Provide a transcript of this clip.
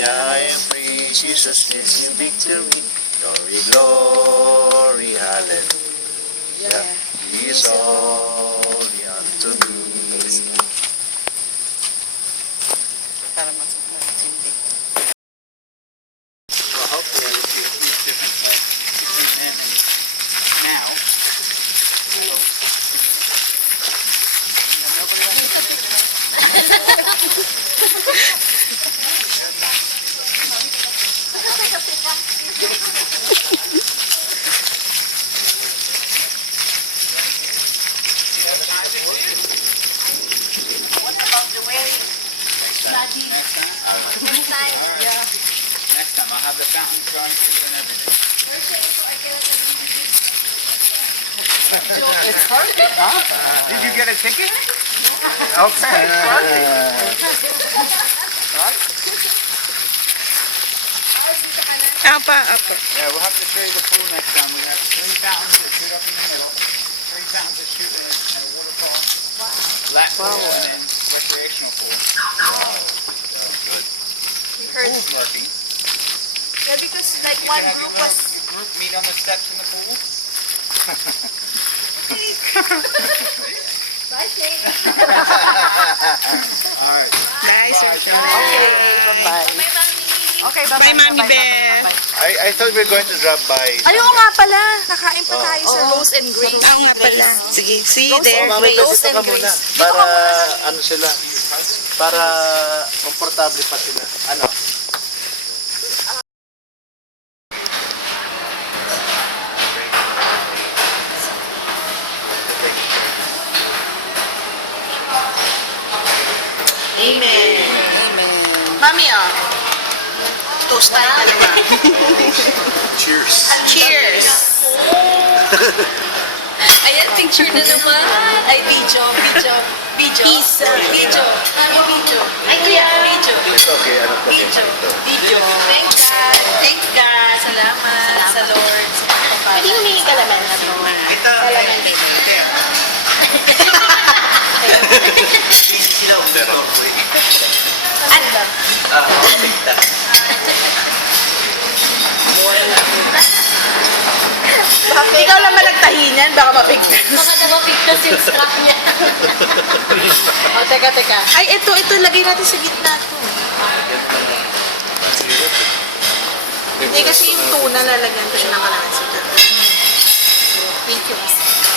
I am free. Jesus gives me victory. Glory, glory, hallelujah. He is all unto me. Para mas-intindi. Well, hopefully it'll be a huge difference between then and now. What about the wedding? Next time? First time. Yeah. Next time I'll have the fountain going for you and everything. It's perfect, huh? Did you get a ticket? Okay, Apa, apa. Yeah, we'll have to show you the pool next time. We have 3 fountains that shoot up in the middle, 3 fountains that shoot at a waterfall, lap pool, and then recreational pool. We heard. Pool's working. Yeah, because like You one can have group your was. group meet on the steps in the pool. Bye, Shane. All right. Bye, Sir John. Okay, bye-bye. Bye, Mami. Okay, Bye, Mami Beth. I thought we were going to drop by. Ayaw nga pala. Nakain pa tayo sa Rose and Grace. Oo nga pala. Sige, see you there. Mami, Rose dito and ka muna. Grace. Para, ano sila, para komportable pa sila. Ano? Amen. Mami, toast tayo dalawa. Cheers. Cheers! Ayan, picture na naman. Ay, video. Peace. Video. Ay, kuya. Video. It's okay, ano po Video. Thank God. Thank God. Salamat sa Lord. Pwede humingi ka naman. Ito. Ikaw lang ba nagtahi niyan? Baka mapigtas. Baka napapigtas yung strap niya. Oh, teka. Ay, ito. Lagay natin sa gitna to. Hindi kasi yung tuna lalagyan ko siya ng kalamansi. Thank you.